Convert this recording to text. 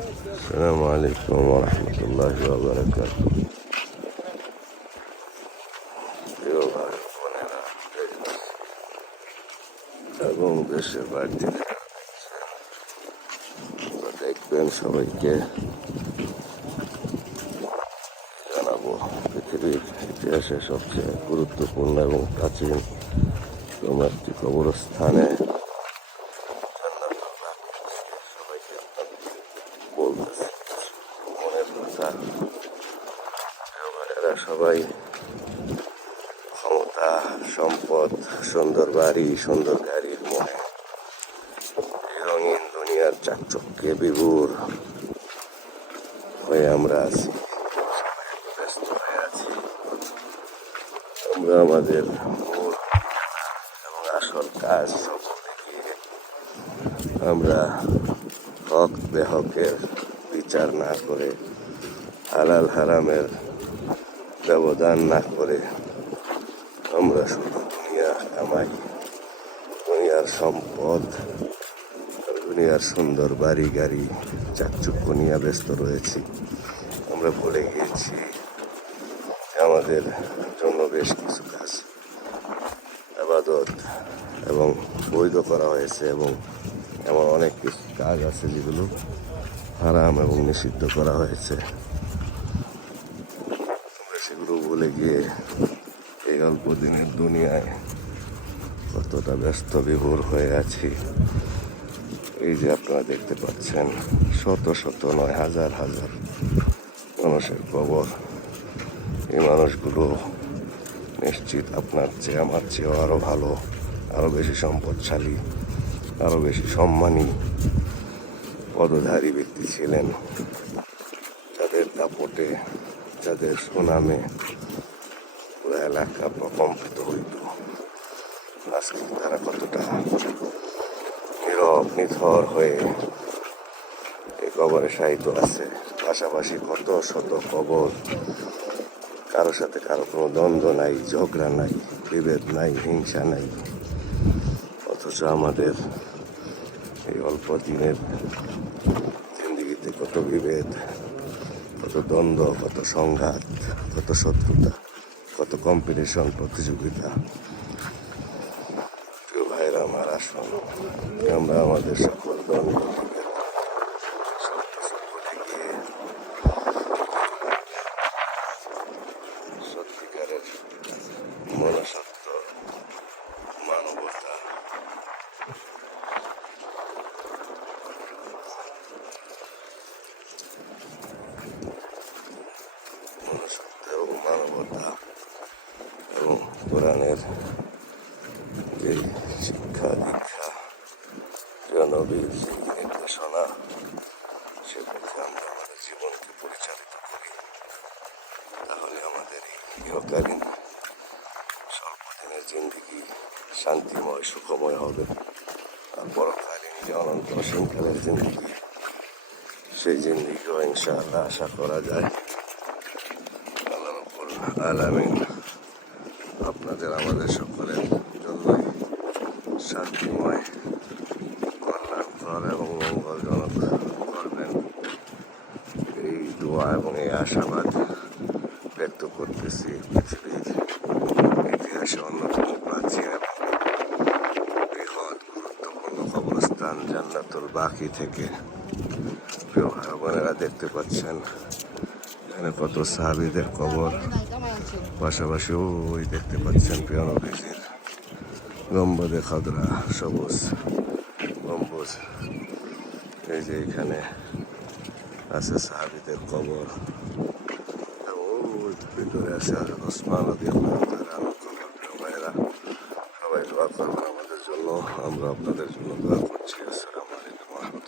আসসালামু আলাইকুম ওয়া রাহমাতুল্লাহি ওয়া বারাকাতুহু। প্রিয় ভাই বোনেরা, দেশ এবং দেশের বাইরে থেকে দেখবেন, সবাইকে জানাবো পৃথিবীর ইতিহাসে সবচেয়ে গুরুত্বপূর্ণ এবং প্রাচীন কোনো একটি কবরস্থানে সবাইকে বলতেছে মনের কথা। এরা সবাই ক্ষমতা, সম্পদ, সুন্দর বাড়ি, সুন্দর গাড়ির মনে রঙিন দুনিয়ার চাকচক্যে বিভোর হয়ে আমরা আছি, ব্যস্ত হয়ে আছি। আমরা আমাদের মূল এবং আসল কাজ সম্পর্কে গিয়ে আমরা হক বেহকের বিচার না করে, হালাল হারামের ব্যবধান না করে আমরা শুধু দুনিয়া কামাই, দুনিয়ার সম্পদ, দুনিয়ার সুন্দর বাড়ি গাড়ি চাকচক্য নিয়ে ব্যস্ত রয়েছি। আমরা ভুলে গিয়েছি আমাদের জন্য বেশ কিছু কাজ ইবাদত এবং বৈধ করা হয়েছে, এবং এমন অনেক কিছু কাজ আছে যেগুলো হারাম এবং নিষিদ্ধ করা হয়েছে। আমরা সেগুলো ভুলে গিয়ে এই অল্প দিনের দুনিয়ায় কতটা ব্যস্ত বিভোর হয়ে আছি। এই যে আপনারা দেখতে পাচ্ছেন, শত শত নয়, হাজার হাজার মানুষের কবর। এই মানুষগুলো নিশ্চিত আপনার চেয়ে, আমার চেয়েও আরো ভালো, আরো বেশি সম্পদশালী, আরো বেশি সম্মানী পদধারী ব্যক্তি ছিলেন, যাদের দাপটে, যাদের সুনামে পুরো এলাকা প্রকম্পিত হইত। আজকে তারা কতটা নীরব নিথর হয়ে এই কবরে শায়িত আছে। পাশাপাশি কত শত কবর, কারোর সাথে কারো কোনো দ্বন্দ্ব নাই, ঝগড়া নাই, বিভেদ নাই, হিংসা নাই। অথচ আমাদের এই অল্প দিনের জিন্দিগিতে কত বিভেদ, কত দ্বন্দ্ব, কত সংঘাত, কত শত্রুতা, কত কম্পিটিশন, প্রতিযোগিতা। প্রিয় ভাইরা আমার, আসুন আমরা আমাদের সকল দ্বন্দ্ব সত্যিকারের মনসত্ব, মানবতা, মনসত্ব এবং মানবতা এবং কোরআনের যে শিক্ষা দীক্ষা, নবীর যে নির্দেশনা, সে পথে আমরা আমাদের জীবনকে পরিচালিত করি, তাহলে আমাদের এই ইহকালীন স্বল্প দিনের জিন্দিগি শান্তিময়, সুখময় হবে। আর পরকালীন যে অনন্ত অসীমকালের জিন্দিগি, সেই জিন্দিগিও ইনশাআল্লাহ আশা করা যায়। আল্লাহ রাব্বুল আলামিন আপনাদের আমাদের সকলের জন্যই শান্তিময়, কল্যাণকর এবং মঙ্গলজনক করবেন, এই দোয়া এবং এই আশাবাদ ব্যক্ত করতেছি। পৃথিবীর ইতিহাসে অন্যতম প্রাচীন এবং বৃহৎ গুরুত্বপূর্ণ কবরস্থান জান্নাতুল বাকি থেকে। প্রিয় ভাই বোনেরা, দেখতে পাচ্ছেন এখানে কত সাহাবীদের কবর, পাশাপাশি ওই দেখতে পাচ্ছেন প্রিয় নবীজির গম্বুজে খাদরা, সবুজ গম্বুজ। এই যে এখানে আছে সাহাবীদের কবর, ওই ভিতরে আছে ওসমান রাদিয়াল্লাহু তাআলা আনহুর কবর। প্রিয় ভাইরা, সবাই দোয়া করবেন আমাদের জন্য, আমরা আপনাদের জন্য দোয়া করছি। আসসালামু আলাইকুম।